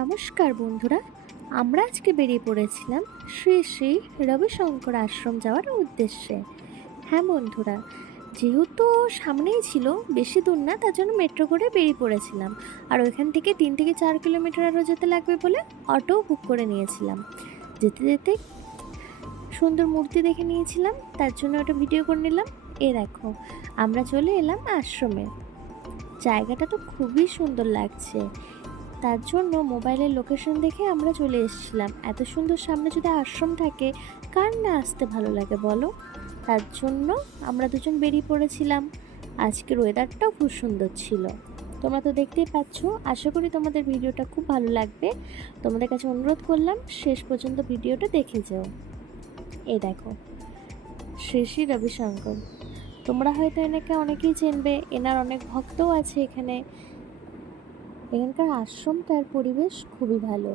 নমস্কার বন্ধুরা, আমরা আজকে বেরিয়ে পড়েছিলাম শ্রী শ্রী রবিশঙ্কর আশ্রম যাওয়ার উদ্দেশ্যে। হ্যাঁ বন্ধুরা, যেহেতু সামনেই ছিল, বেশি দূর না, তার জন্য মেট্রো করে বেরিয়ে পড়েছিলাম। আর ওইখান থেকে 3 থেকে 4 কিলোমিটার আরও যেতে লাগবে বলে অটোও বুক করে নিয়েছিলাম। যেতে যেতে সুন্দর মূর্তি দেখে নিয়েছিলাম, তার জন্য ওটা ভিডিও করে নিলাম। দেখো, আমরা চলে এলাম আশ্রমে। জায়গাটা তো খুবই সুন্দর লাগছে, তার জন্য মোবাইলের লোকেশন দেখে আমরা চলে এসেছিলাম। এত সুন্দর সামনে যদি আশ্রম থাকে, কার না আসতে ভালো লাগে বলো। তার জন্য আমরা দুজন বেরিয়ে পড়েছিলাম। আজকের ওয়েদারটাও খুব সুন্দর ছিল, তোমরা তো দেখতেই পাচ্ছ। আশা করি তোমাদের ভিডিওটা খুব ভালো লাগবে। তোমাদের কাছে অনুরোধ করলাম শেষ পর্যন্ত ভিডিওটা দেখে যাও। দেখো, শ্রী শ্রী রবিশঙ্কর, তোমরা হয়তো এনাকে অনেকেই চিনবে, এনার অনেক ভক্তও আছে এখানে। এখানকার আশ্রমটার পরিবেশ খুবই ভালো,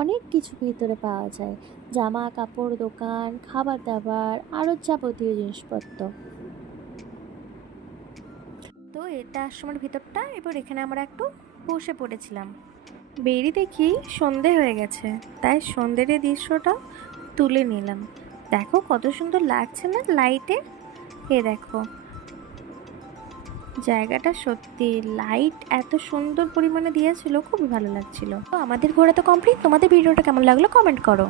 অনেক কিছু ভিতরে পাওয়া যায়, জামা কাপড় দোকান, খাবার দাবার, আরও যাবতীয় জিনিসপত্র। তো এটা আশ্রমের ভিতরটা। এবার এখানে আমরা একটু বসে পড়েছিলাম। বেরিয়ে দেখি সন্ধে হয়ে গেছে, তাই সন্ধ্যের এই দৃশ্যটা তুলে নিলাম। দেখো কত সুন্দর লাগছে না লাইটে। দেখো, জায়গাটা সত্যি লাইট এত সুন্দর পরিমাণে দিয়েছিল, খুবই ভালো লাগছিল। তো আমাদের ঘোরা তো কমপ্লিট। তোমাদের ভিডিওটা কেমন লাগলো কমেন্ট করো।